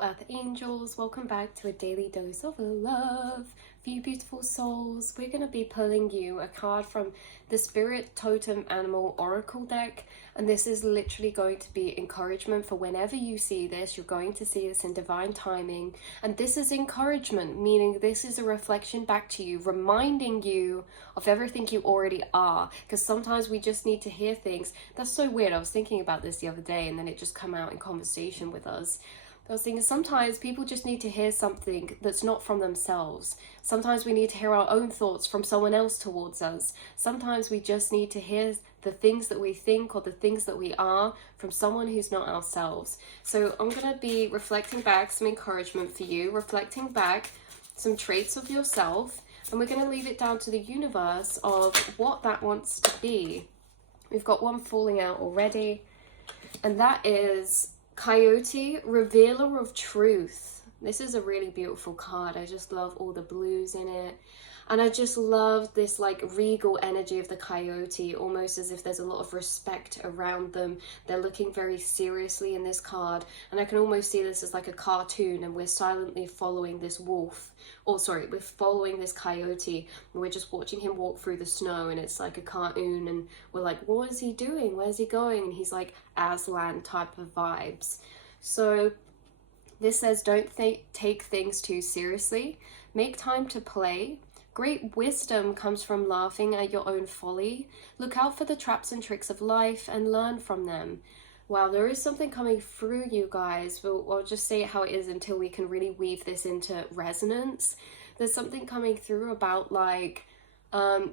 beautiful earth angels, welcome back to a daily dose of love for you beautiful souls. We're going to be pulling you a card from the Spirit Totem Animal Oracle deck, and this is literally going to be encouragement for whenever you see this. You're going to see this in divine timing, and this is encouragement, meaning this is a reflection back to you, reminding you of everything you already are, because sometimes we just need to hear things. That's so weird. I was thinking about this the other day and then it just come out in conversation with us. I was thinking sometimes people just need to hear something that's not from themselves. Sometimes we need to hear our own thoughts from someone else towards us. Sometimes we just need to hear the things that we think or the things that we are from someone who's not ourselves. So I'm going to be reflecting back some encouragement for you, reflecting back some traits of yourself, and we're going to leave it down to the universe of what that wants to be. We've got one falling out already, and that is Coyote, Revealer of Truth. This is a really beautiful card. I just love all the blues in it. And I just love this like regal energy of the coyote, almost as if there's a lot of respect around them. They're looking very seriously in this card. And I can almost see this as like a cartoon, and we're silently following this wolf. Or sorry, we're following this coyote. And we're just watching him walk through the snow, and it's like a cartoon. And we're like, what is he doing? Where's he going? And he's like Aslan type of vibes. So this says, don't take things too seriously. Make time to play. Great wisdom comes from laughing at your own folly. Look out for the traps and tricks of life and learn from them. Wow, there is something coming through, you guys. We'll just say it how it is until we can really weave this into resonance. There's something coming through about like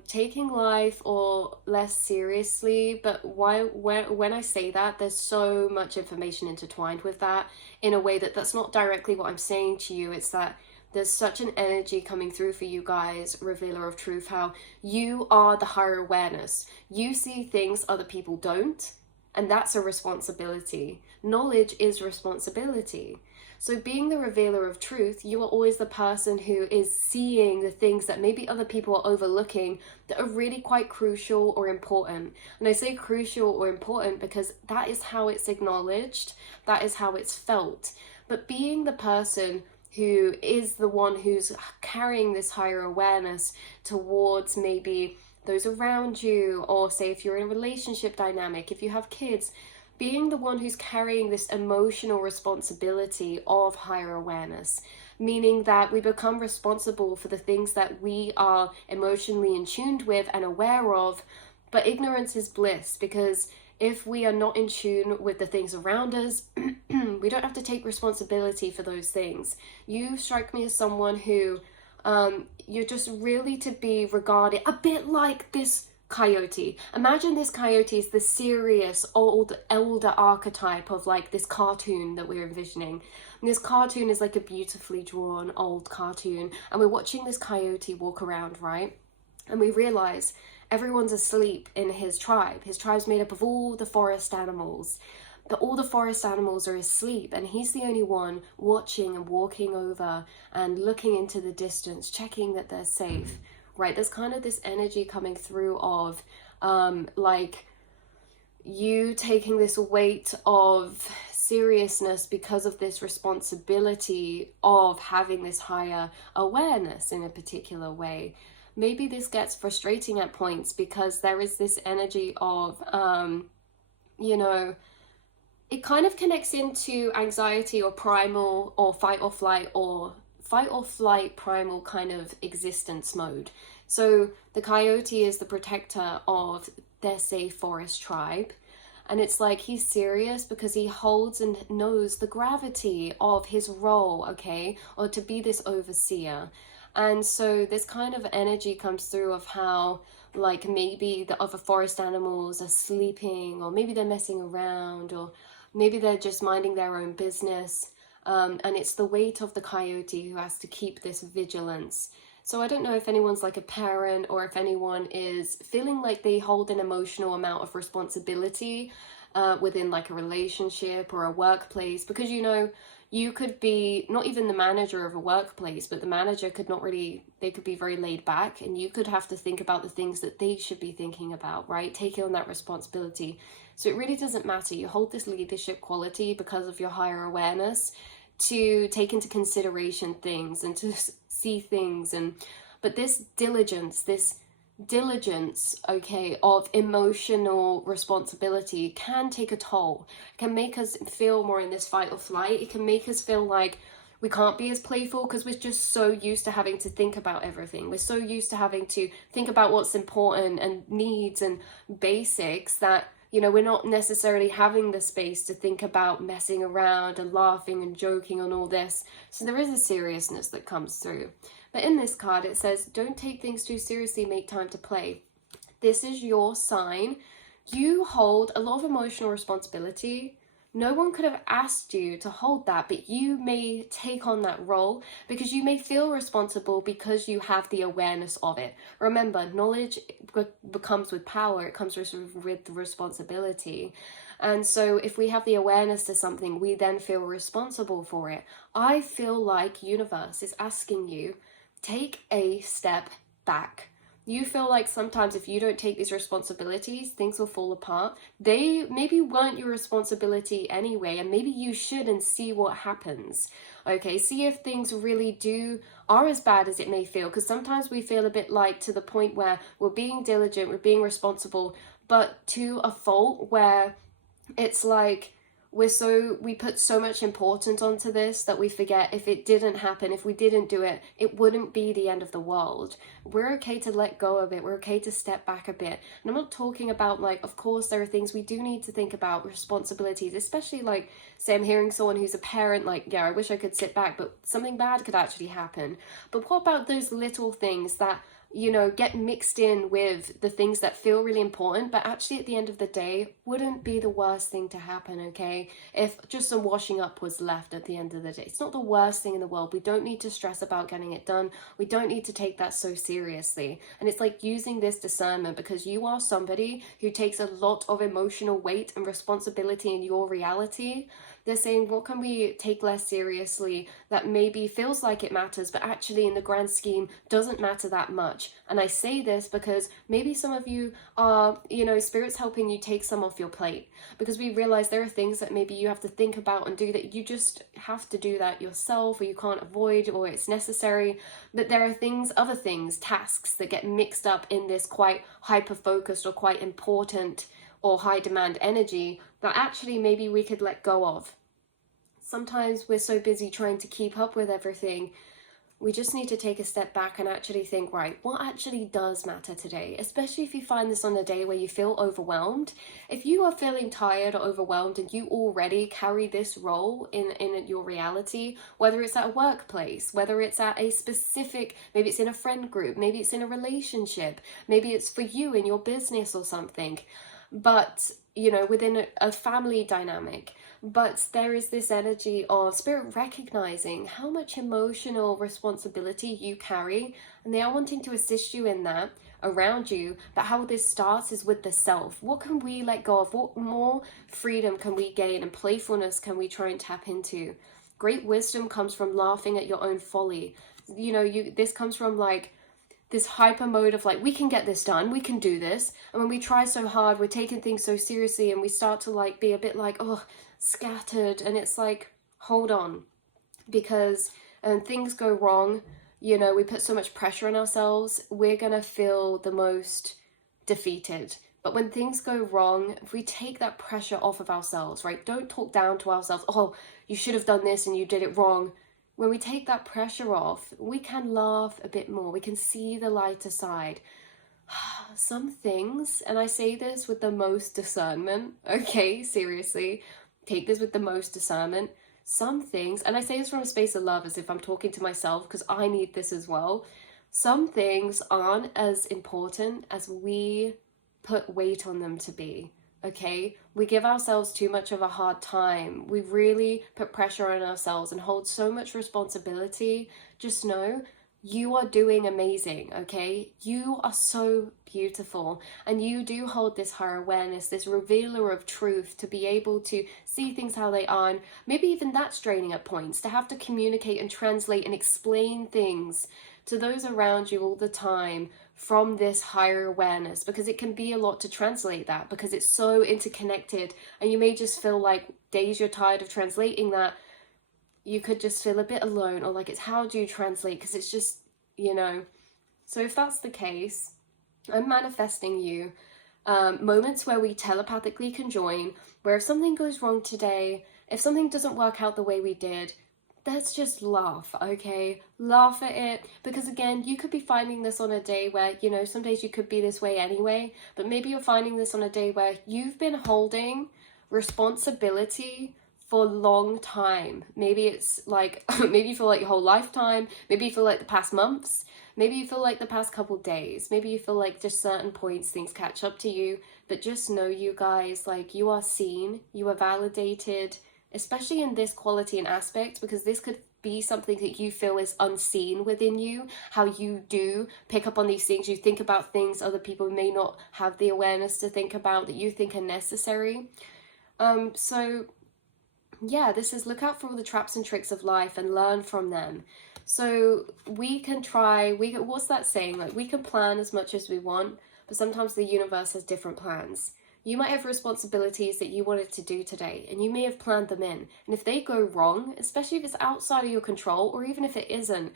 taking life or less seriously, but when I say that, there's so much information intertwined with that in a way that's not directly what I'm saying to you. It's that there's such an energy coming through for you guys, Revealer of Truth, how you are the higher awareness. You see things other people don't, and that's a responsibility. Knowledge is responsibility. So being the Revealer of Truth, you are always the person who is seeing the things that maybe other people are overlooking that are really quite crucial or important. And I say crucial or important because that is how it's acknowledged, that is how it's felt. But being the person who is the one who's carrying this higher awareness towards maybe those around you, or say if you're in a relationship dynamic, if you have kids, being the one who's carrying this emotional responsibility of higher awareness, meaning that we become responsible for the things that we are emotionally in tune with and aware of. But ignorance is bliss, because if we are not in tune with the things around us, we don't have to take responsibility for those things. You strike me as someone who, you're just really to be regarded a bit like this coyote. Imagine this coyote is the serious elder archetype of like this cartoon that we're envisioning. And this cartoon is like a beautifully drawn old cartoon, and we're watching this coyote walk around, right? And we realize everyone's asleep in his tribe. His tribe's made up of all the forest animals. But all the forest animals are asleep, and he's the only one watching and walking over and looking into the distance, checking that they're safe, right? There's kind of this energy coming through of like you taking this weight of seriousness because of this responsibility of having this higher awareness in a particular way. Maybe this gets frustrating at points because there is this energy of, it kind of connects into anxiety or primal or fight or flight primal kind of existence mode. So the coyote is the protector of their safe forest tribe. And it's like he's serious because he holds and knows the gravity of his role, okay, or to be this overseer. And so this kind of energy comes through of how like maybe the other forest animals are sleeping, or maybe they're messing around, or maybe they're just minding their own business. And it's the weight of the coyote who has to keep this vigilance. So I don't know if anyone's like a parent, or if anyone is feeling like they hold an emotional amount of responsibility within like a relationship or a workplace, because you could be not even the manager of a workplace, but the manager could not really, they could be very laid back, and you could have to think about the things that they should be thinking about, right? Taking on that responsibility. So it really doesn't matter. You hold this leadership quality because of your higher awareness. to take into consideration things and to see things. But this diligence, okay, of emotional responsibility can take a toll. It can make us feel more in this fight or flight. It can make us feel like we can't be as playful because we're just so used to having to think about everything. We're so used to having to think about what's important and needs and basics that, you know, we're not necessarily having the space to think about messing around and laughing and joking on all this. So there is a seriousness that comes through. But in this card, it says, don't take things too seriously, make time to play. This is your sign. You hold a lot of emotional responsibility. No one could have asked you to hold that, but you may take on that role because you may feel responsible because you have the awareness of it. Remember, knowledge comes with power. It comes with responsibility. And so if we have the awareness to something, we then feel responsible for it. I feel like universe is asking you, take a step back. You feel like sometimes if you don't take these responsibilities, things will fall apart. They maybe weren't your responsibility anyway, and maybe you should and see what happens. Okay, see if things really are as bad as it may feel, because sometimes we feel a bit like to the point where we're being diligent, we're being responsible, but to a fault where it's like we put so much importance onto this that we forget if it didn't happen, if we didn't do it, it wouldn't be the end of the world. We're okay to let go of it. We're okay to step back a bit. And I'm not talking about like, of course, there are things we do need to think about, responsibilities, especially like, say I'm hearing someone who's a parent, like, yeah, I wish I could sit back, but something bad could actually happen. But what about those little things that, you know, get mixed in with the things that feel really important, but actually at the end of the day wouldn't be the worst thing to happen, okay? If just some washing up was left at the end of the day. It's not the worst thing in the world. We don't need to stress about getting it done. We don't need to take that so seriously. And it's like using this discernment, because you are somebody who takes a lot of emotional weight and responsibility in your reality. They're saying, what can we take less seriously that maybe feels like it matters, but actually in the grand scheme doesn't matter that much? And I say this because maybe some of you are, you know, Spirit's helping you take some off your plate, because we realize there are things that maybe you have to think about and do that you just have to do that yourself, or you can't avoid, or it's necessary. But there are other things, tasks that get mixed up in this quite hyper-focused or quite important or high demand energy that actually maybe we could let go of. Sometimes we're so busy trying to keep up with everything, we just need to take a step back and actually think, right, what actually does matter today? Especially if you find this on a day where you feel overwhelmed. If you are feeling tired or overwhelmed and you already carry this role in your reality, whether it's at a workplace, whether it's at a specific, maybe it's in a friend group, maybe it's in a relationship, maybe it's for you in your business or something, but you know, within a family dynamic. But there is this energy of Spirit recognizing how much emotional responsibility you carry, and they are wanting to assist you in that around you. But how this starts is with the self. What can we let go of? What more freedom can we gain and playfulness can we try and tap into? Great wisdom comes from laughing at your own folly. You know, this comes from like this hyper mode of like, we can get this done, we can do this. And when we try so hard, we're taking things so seriously, and we start to like be a bit like, oh, scattered. And it's like, hold on, because things go wrong, you know, we put so much pressure on ourselves, we're gonna feel the most defeated. But when things go wrong, if we take that pressure off of ourselves, right, don't talk down to ourselves, oh, you should have done this and you did it wrong. When we take that pressure off, we can laugh a bit more. We can see the lighter side. Some things, and I say this with the most discernment, okay, seriously, take this with the most discernment. Some things, and I say this from a space of love as if I'm talking to myself, because I need this as well. Some things aren't as important as we put weight on them to be. Okay, we give ourselves too much of a hard time. We really put pressure on ourselves and hold so much responsibility. Just know you are doing amazing, okay? You are so beautiful, and you do hold this higher awareness, this revealer of truth, to be able to see things how they are. And maybe even that's draining at points, to have to communicate and translate and explain things to those around you all the time from this higher awareness, because it can be a lot to translate that, because it's so interconnected, and you may just feel like days you're tired of translating that, you could just feel a bit alone, or like it's how do you translate, because it's just, you know. So if that's the case, I'm manifesting you moments where we telepathically conjoin, where if something goes wrong today, if something doesn't work out the way we did, let's just laugh, okay? Laugh at it, because again, you could be finding this on a day where, you know, some days you could be this way anyway, but maybe you're finding this on a day where you've been holding responsibility for a long time. Maybe it's like, maybe you feel like your whole lifetime, maybe you feel like the past months, maybe you feel like the past couple days, maybe you feel like just certain points things catch up to you, but just know, you guys, like, you are seen, you are validated, especially in this quality and aspect, because this could be something that you feel is unseen within you, how you do pick up on these things, you think about things other people may not have the awareness to think about that you think are necessary. So yeah, this is look out for all the traps and tricks of life and learn from them. So we can try, what's that saying? Like, we can plan as much as we want, but sometimes the universe has different plans. You might have responsibilities that you wanted to do today, and you may have planned them in. And if they go wrong, especially if it's outside of your control, or even if it isn't,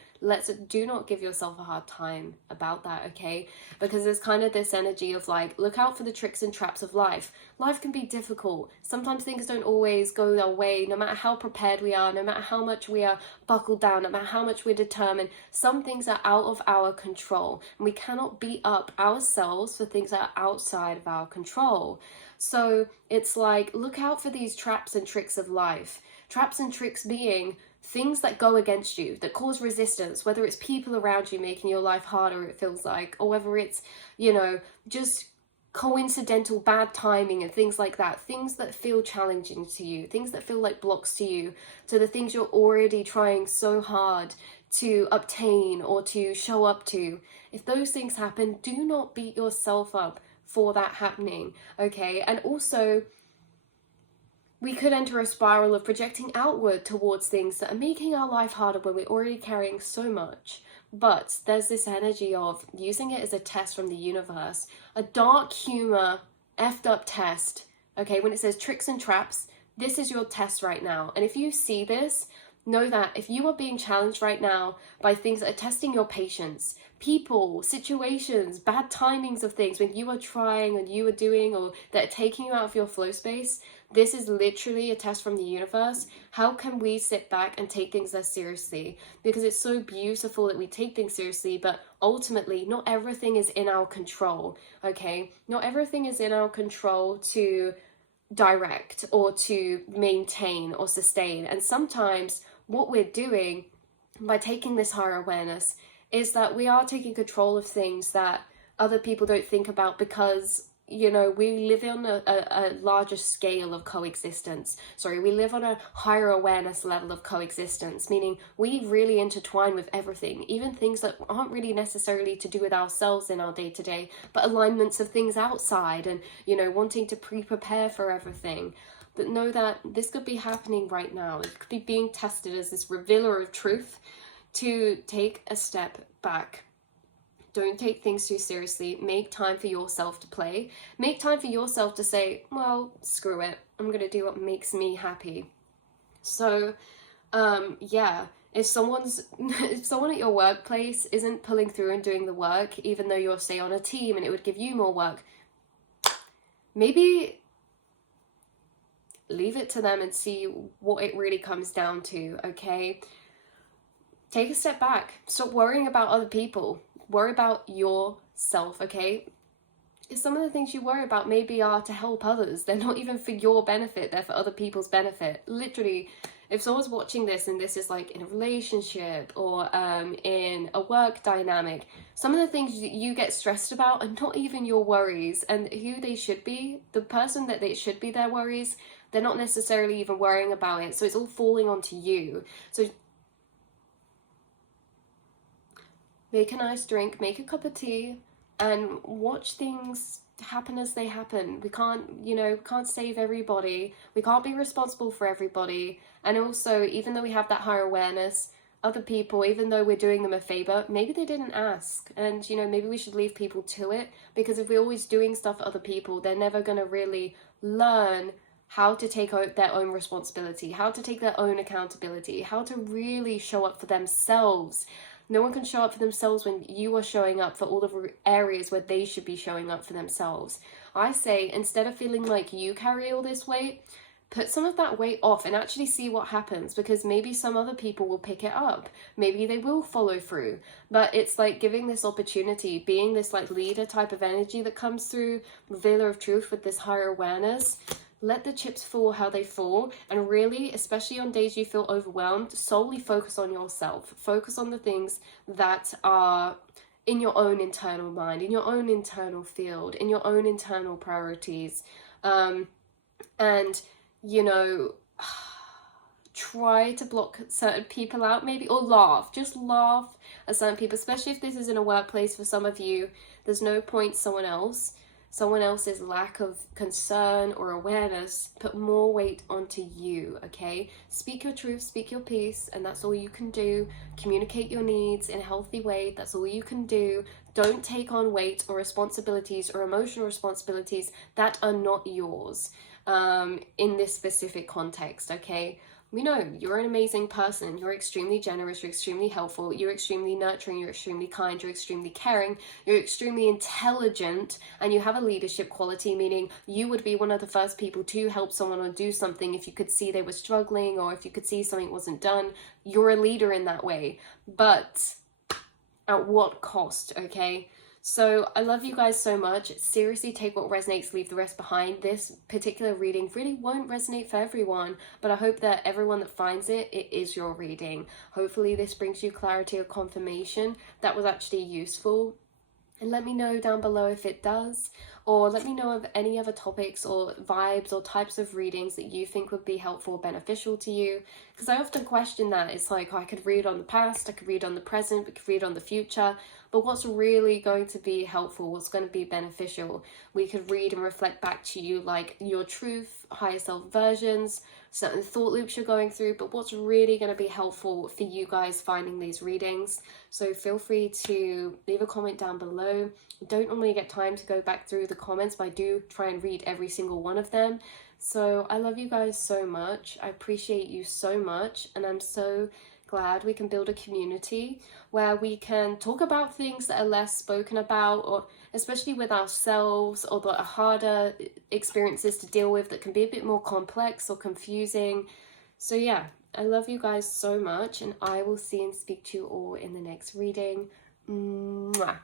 do not give yourself a hard time about that, okay? Because there's kind of this energy of like, look out for the tricks and traps of life. Life can be difficult. Sometimes things don't always go our way, no matter how prepared we are, no matter how much we are buckled down, no matter how much we're determined. Some things are out of our control, and we cannot beat up ourselves for things that are outside of our control. So it's like, look out for these traps and tricks of life. Traps and tricks being things that go against you, that cause resistance, whether it's people around you making your life harder, it feels like, or whether it's, you know, just coincidental bad timing and things like that, things that feel challenging to you, things that feel like blocks to you, to the things you're already trying so hard to obtain or to show up to. If those things happen, do not beat yourself up for that happening, okay? And also, we could enter a spiral of projecting outward towards things that are making our life harder when we're already carrying so much. But there's this energy of using it as a test from the universe, a dark humor, effed up test, okay? When it says tricks and traps, this is your test right now. And if you see this, know that if you are being challenged right now by things that are testing your patience, people, situations, bad timings of things, when you are trying and you are doing, or that are taking you out of your flow space, this is literally a test from the universe. How can we sit back and take things less seriously? Because it's so beautiful that we take things seriously, but ultimately not everything is in our control, okay? Not everything is in our control to direct or to maintain or sustain. And sometimes what we're doing by taking this higher awareness is that we are taking control of things that other people don't think about, because, you know, we live on a larger scale of coexistence. We live on a higher awareness level of coexistence, meaning we really intertwine with everything, even things that aren't really necessarily to do with ourselves in our day-to-day, but alignments of things outside, and, you know, wanting to prepare for everything. But know that this could be happening right now. It could be being tested as this revealer of truth, to take a step back. Don't take things too seriously. Make time for yourself to play. Make time for yourself to say, well, screw it. I'm going to do what makes me happy. So, yeah, if someone at your workplace isn't pulling through and doing the work, even though you're, say, on a team and it would give you more work, maybe leave it to them and see what it really comes down to, okay? Take a step back. Stop worrying about other people. Worry about yourself, okay? Some of the things you worry about maybe are to help others. They're not even for your benefit. They're for other people's benefit. Literally, if someone's watching this and this is like in a relationship or in a work dynamic, some of the things you get stressed about are not even your worries, and who they should be, the person that they should be their worries, they're not necessarily even worrying about it. So it's all falling onto you. So make a nice drink, make a cup of tea, and watch things happen as they happen. We can't, you know, can't save everybody. We can't be responsible for everybody. And also, even though we have that higher awareness, other people, even though we're doing them a favor, maybe they didn't ask. And, you know, maybe we should leave people to it, because if we're always doing stuff for other people, they're never going to really learn how to take their own responsibility, how to take their own accountability, how to really show up for themselves. No one can show up for themselves when you are showing up for all the areas where they should be showing up for themselves. I say, instead of feeling like you carry all this weight, put some of that weight off and actually see what happens, because maybe some other people will pick it up. Maybe they will follow through. But it's like giving this opportunity, being this like leader type of energy that comes through, revealer of truth with this higher awareness. Let the chips fall how they fall, and really, especially on days you feel overwhelmed, solely focus on yourself. Focus on the things that are in your own internal mind, in your own internal field, in your own internal priorities. And, you know, try to block certain people out maybe, or laugh. Just laugh at certain people, especially if this is in a workplace for some of you. There's no point someone else's lack of concern or awareness put more weight onto you, okay? Speak your truth, speak your piece, and that's all you can do. Communicate your needs in a healthy way, that's all you can do. Don't take on weight or responsibilities or emotional responsibilities that are not yours in this specific context, okay? We know you're an amazing person. You're extremely generous, you're extremely helpful, you're extremely nurturing, you're extremely kind, you're extremely caring, you're extremely intelligent, and you have a leadership quality, meaning you would be one of the first people to help someone or do something if you could see they were struggling, or if you could see something wasn't done. You're a leader in that way. But at what cost, okay? So I love you guys so much. Seriously, take what resonates, leave the rest behind. This particular reading really won't resonate for everyone, but I hope that everyone that finds it, it is your reading. Hopefully this brings you clarity or confirmation that was actually useful. And let me know down below if it does, or let me know of any other topics or vibes or types of readings that you think would be helpful or beneficial to you. Because I often question that. It's like, I could read on the past, I could read on the present, I could read on the future, but what's really going to be helpful, what's going to be beneficial? We could read and reflect back to you like your truth, higher self versions, certain thought loops you're going through, but what's really going to be helpful for you guys finding these readings. So feel free to leave a comment down below. I don't normally get time to go back through the comments, but I do try and read every single one of them. So I love you guys so much. I appreciate you so much, and I'm so glad we can build a community where we can talk about things that are less spoken about, or especially with ourselves, or that are harder experiences to deal with, that can be a bit more complex or confusing. So yeah, I love you guys so much, and I will see and speak to you all in the next reading. Mwah.